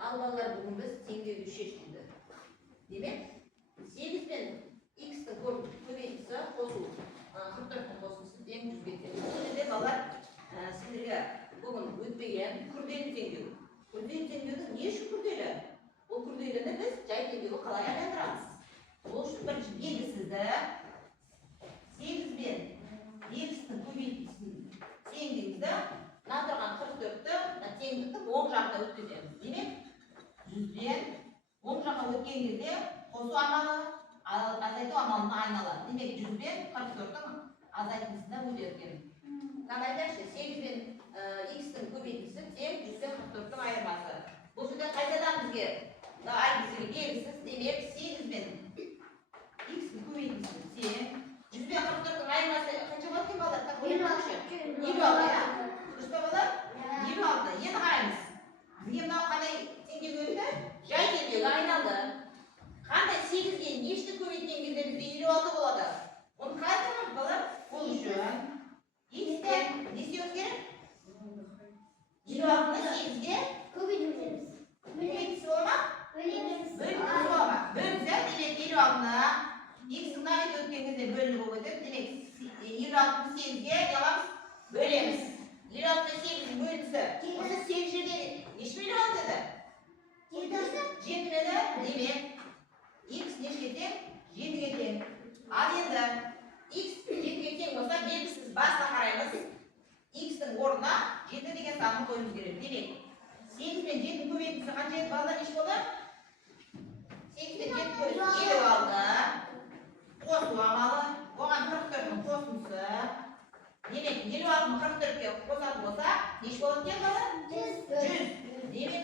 Ал балалар, бүгін біз теңдеуді шештік. Демек, 8 пен x-тің көбейтісі қосу, 44-тің қосындысы тең 100-ге тең. Бұл жерде балалар сіздерге бүгін өтпеген күрделі теңдеу. Күрделі теңдеудің не үшін күрделі? Ол күрделіні біз жай теңдеуге қалай айландырамыз? Ол үшін бірінші белгісізді 8 пен x-тің көбейтісін теңдеуімізді мына тұрған 44-ті теңдікті оң жағына өткіземіз. Демек, 100-ден оң жаққа өткен кезде қосу амалы азайту амалына айналады. Демек, 100-бен 44-тің азайтындысына өтеді. Айтайықшы, 8 пен x-тің көбейтісі тең 100-бен 44-тің айырмасы. Бұл жерде қайтадан бізге белгісіз. Демек, 8 пен x-тің көбейтісі тең 100-бен 44-тің айырмасы қанша болады екен балалар? 56, иә? Дұрыс па балалар? 56. Енді қараймыз. Бізге мынау қандай теңдеу өтті? Жай теңдеуге айналды. Қандай 8-ге нешті көбейткен кезде бізде 56 болады? Оны қалай айтамыз балалар? Ол үшін x-тен не істеуіміз керек? 56-ны 8-ге Көбейтеміз. көбейтісі бола ма? Бөлеміз. Бөлінісі бола ма? Бөлінісі, демек 56-ны x-ің мына бет өткен кезде бөлініп болып өтеді. Демек 56-ны 8-ге не аламыз? Бөлеміз. 56-ны 8-дің бөлінісі. Осы 8 жерде неше миллион деді? 7 мені, демек x нешеге тең? 7-ге тең. Ал енді x 7-ге тең болса, белгісіз басына қараймыз. X-тің орнына 7 деген санын қойымыз керек. Демек, 8 пен 7-дің көбейтісі қанша еді балалар неше болды? 8 пен 7 көбейтісі 56. Қосу амалы, оған 44-дің қосындысы. Демек, 56-ның 44-ге қосатын болса, неше болады екен балалар? 100. Демек,